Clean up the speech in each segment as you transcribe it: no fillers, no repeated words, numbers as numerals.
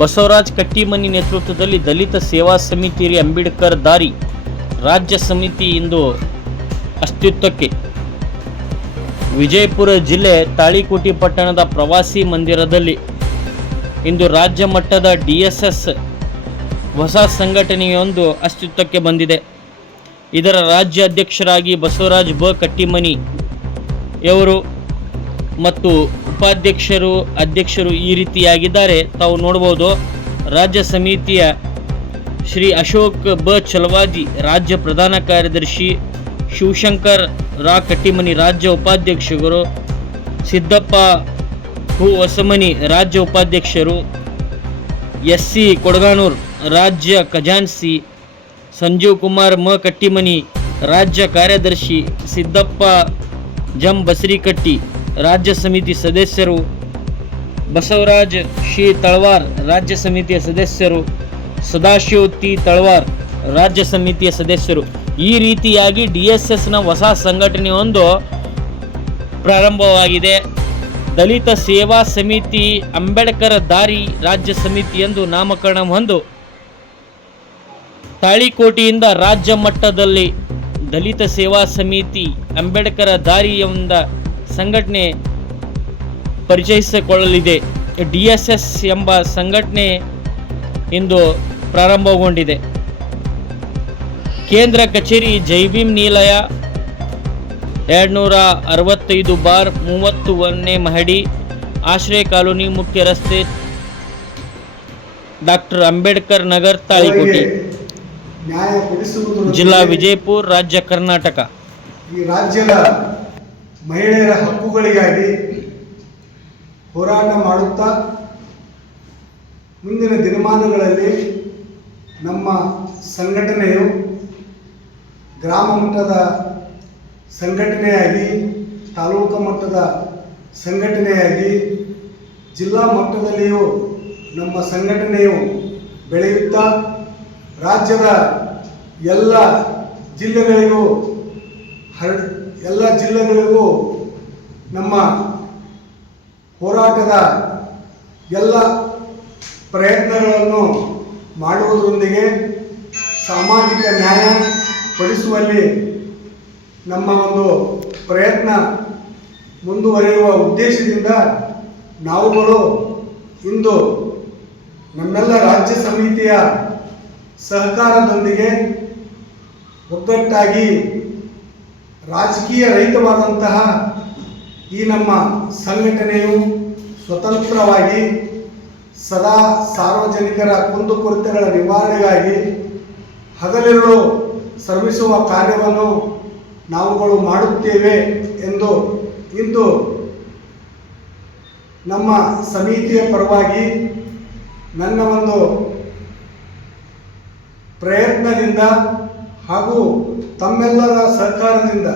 ಬಸವರಾಜ್ ಕಟ್ಟಿಮನಿ ನೇತೃತ್ವದಲ್ಲಿ ದಲಿತ ಸೇವಾ ಸಮಿತಿ ಅಂಬೇಡ್ಕರ್ ದಾರಿ ರಾಜ್ಯ ಸಮಿತಿ ಇಂದು ಅಸ್ತಿತ್ವಕ್ಕೆ. ವಿಜಯಪುರ ಜಿಲ್ಲೆ ತಾಳಿಕೋಟೆ ಪಟ್ಟಣದ ಪ್ರವಾಸಿ ಮಂದಿರದಲ್ಲಿ ಇಂದು ರಾಜ್ಯ ಮಟ್ಟದ DSS ಹೊಸ ಸಂಘಟನೆಯೊಂದು ಅಸ್ತಿತ್ವಕ್ಕೆ ಬಂದಿದೆ. ಇದರ ರಾಜ್ಯ ಅಧ್ಯಕ್ಷರಾಗಿ ಬಸವರಾಜ್ ಬ ಕಟ್ಟಿಮನಿ ಯವರು ಮತ್ತು ಅಧ್ಯಕ್ಷರು ಈ ರೀತಿಯಾಗಿದ್ದಾರೆ. ತಾವು ನೋಡಬಹುದು. ರಾಜ್ಯ ಸಮಿತಿಯ ಶ್ರೀ ಅಶೋಕ್ ಬ ಚಲವಾದಿ ರಾಜ್ಯ ಪ್ರಧಾನ ಕಾರ್ಯದರ್ಶಿ, ಶಿವಶಂಕರ್ ರಾ ಕಟ್ಟಿಮನಿ ರಾಜ್ಯ ಉಪಾಧ್ಯಕ್ಷರು, ಸಿದ್ದಪ್ಪ ಹೂ ಹೊಸಮನಿ ರಾಜ್ಯ ಉಪಾಧ್ಯಕ್ಷರು, SC ಕೊಡಗಾನೂರ್ ರಾಜ್ಯ ಖಜಾನ್ಸಿ, ಸಂಜೀವ್ ಕುಮಾರ್ ಮ ಕಟ್ಟಿಮನಿ ರಾಜ್ಯ ಕಾರ್ಯದರ್ಶಿ, ಸಿದ್ದಪ್ಪ ಜಂ ಬಸರಿಕಟ್ಟಿ ರಾಜ್ಯ ಸಮಿತಿ ಸದಸ್ಯರು, ಬಸವರಾಜ್ ಶಿ ತಳವಾರ್ ರಾಜ್ಯ ಸಮಿತಿಯ ಸದಸ್ಯರು, ಸದಾಶಿವ್ ತಿ ತಳವಾರ್ ರಾಜ್ಯ ಸಮಿತಿಯ ಸದಸ್ಯರು. ಈ ರೀತಿಯಾಗಿ DSSನ ಹೊಸ ಸಂಘಟನೆಯೊಂದು ಪ್ರಾರಂಭವಾಗಿದೆ. ದಲಿತ ಸೇವಾ ಸಮಿತಿ ಅಂಬೇಡ್ಕರ್ ದಾರಿ ರಾಜ್ಯ ಸಮಿತಿ ಎಂದು ನಾಮಕರಣ ಹೊಂದು ತಾಳಿಕೋಟೆಯಿಂದ ರಾಜ್ಯ ಮಟ್ಟದಲ್ಲಿ ದಲಿತ ಸೇವಾ ಸಮಿತಿ ಅಂಬೇಡ್ಕರ್ ದಾರಿ ಎಂಬ ಸಂಘಟನೆ ಪರಿಚಯಿಸಿಕೊಳ್ಳಲಿದೆ. DSS ಎಂಬ ಸಂಘಟನೆ ಇಂದು ಪ್ರಾರಂಭಗೊಂಡಿದೆ. ಕೇಂದ್ರ ಕಚೇರಿ ಜೈಭೀಮ್ ನಿಲಯ 265/31 ಮಹಡಿ, ಆಶ್ರಯ ಕಾಲೋನಿ, ಮುಖ್ಯ ರಸ್ತೆ, ಡಾಕ್ಟರ್ ಅಂಬೇಡ್ಕರ್ ನಗರ್, ತಾಳಿಕೋಟೆ, ಜಿಲ್ಲಾ ವಿಜಯಪುರ, ರಾಜ್ಯ ಕರ್ನಾಟಕ. ಈ ರಾಜ್ಯದ ಮಹಿಳೆಯರ ಹಕ್ಕುಗಳಿಗಾಗಿ ಹೋರಾಟ ಮಾಡುತ್ತಾ ಮುಂದಿನ ದಿನಮಾನಗಳಲ್ಲಿ ನಮ್ಮ ಸಂಘಟನೆಯು ಗ್ರಾಮ ಮಟ್ಟದ ಸಂಘಟನೆಯಾಗಿ, ತಾಲೂಕು ಮಟ್ಟದ ಸಂಘಟನೆಯಾಗಿ, ಜಿಲ್ಲಾ ಮಟ್ಟದಲ್ಲಿಯೂ ನಮ್ಮ ಸಂಘಟನೆಯು ಬೆಳೆಯುತ್ತಾ ರಾಜ್ಯದ ಎಲ್ಲ ಜಿಲ್ಲೆಗಳಿಗೂ ನಮ್ಮ ಹೋರಾಟದ ಎಲ್ಲ ಪ್ರಯತ್ನಗಳನ್ನು ಮಾಡುವುದರೊಂದಿಗೆ ಸಾಮಾಜಿಕ ನ್ಯಾಯ ಪಡಿಸುವಲ್ಲಿ ನಮ್ಮ ಒಂದು ಪ್ರಯತ್ನ ಮುಂದುವರಿಯುವ ಉದ್ದೇಶದಿಂದ ನಾವುಗಳು ಇಂದು ನಮ್ಮೆಲ್ಲ ರಾಜ್ಯ ಸಮಿತಿಯ ಸಹಕಾರದೊಂದಿಗೆ ಒಗ್ಗಟ್ಟಾಗಿ ರಾಜಕೀಯ ರಹಿತವಾದಂತಹ ಈ ನಮ್ಮ ಸಂಘಟನೆಯು ಸ್ವತಂತ್ರವಾಗಿ ಸದಾ ಸಾರ್ವಜನಿಕರ ಕುಂದುಕೊರತೆಗಳ ನಿವಾರಣೆಗಾಗಿ ಹಗಲಿರುಳು ಶ್ರಮಿಸುವ ಕಾರ್ಯವನ್ನು ನಾವುಗಳು ಮಾಡುತ್ತೇವೆ ಎಂದು ಇಂದು ನಮ್ಮ ಸಮಿತಿಯ ಪರವಾಗಿ ನನ್ನ ಒಂದು ಪ್ರಯತ್ನದಿಂದ ಹಾಗೂ ತಮ್ಮೆಲ್ಲರ ಸಹಕಾರದಿಂದ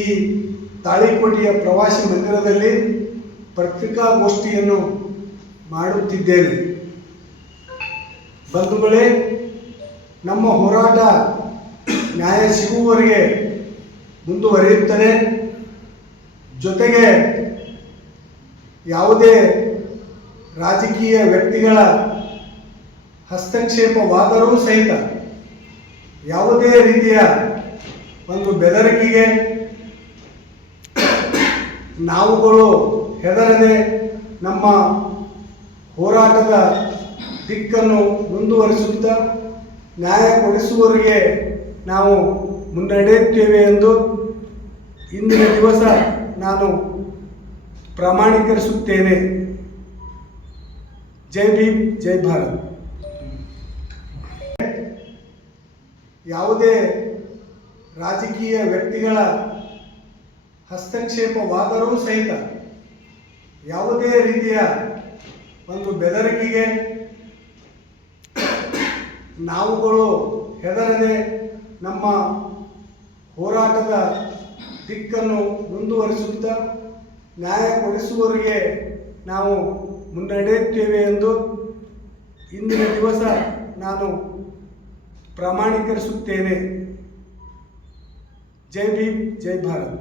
ಈ ತಾಳಿಕೋಟೆಯ ಪ್ರವಾಸಿ ಮಂದಿರದಲ್ಲಿ ಪತ್ರಿಕಾಗೋಷ್ಠಿಯನ್ನು ಮಾಡುತ್ತಿದ್ದೇನೆ. ಬಂಧುಗಳೇ, ನಮ್ಮ ಹೋರಾಟ ನ್ಯಾಯ ಸಿಗುವವರೆಗೆ ಮುಂದುವರಿಯುತ್ತದೆ. ಜೊತೆಗೆ ಯಾವುದೇ ರಾಜಕೀಯ ವ್ಯಕ್ತಿಗಳ ಹಸ್ತಕ್ಷೇಪವಾದರೂ ಸಹಿತ ಯಾವುದೇ ರೀತಿಯ ಒಂದು ಬೆದರಿಕೆಗೆ ನಾವುಗಳು ಹೆದರದೆ ನಮ್ಮ ಹೋರಾಟದ ದಿಕ್ಕನ್ನು ಮುಂದುವರಿಸುತ್ತಾ ನ್ಯಾಯ ಕೊಡಿಸುವವರಿಗೆ ನಾವು ಮುನ್ನಡೆಯುತ್ತೇವೆ ಎಂದು ಇಂದಿನ ದಿವಸ ನಾನು ಪ್ರಮಾಣೀಕರಿಸುತ್ತೇನೆ. ಜೈ ಭೀಮ್, ಜೈ ಭಾರತ್. ಯಾವುದೇ ರಾಜಕೀಯ ವ್ಯಕ್ತಿಗಳ ಹಸ್ತಕ್ಷೇಪವಾದರೂ ಸಹಿತ ಯಾವುದೇ ರೀತಿಯ ಒಂದು ಬೆದರಿಕೆಗೆ ನಾವುಗಳು ಹೆದರದೆ ನಮ್ಮ ಹೋರಾಟದ ದಿಕ್ಕನ್ನು ಮುಂದುವರಿಸುತ್ತಾ ನ್ಯಾಯ ಕೊಡಿಸುವವರಿಗೆ ನಾವು ಮುನ್ನಡೆಯುತ್ತೇವೆ ಎಂದು ಇಂದಿನ ದಿವಸ ನಾನು ಪ್ರಮಾಣೀಕರಿಸುತ್ತೇನೆ. ಜೈ ಭೀಮ್, ಜೈ ಭಾರತ್.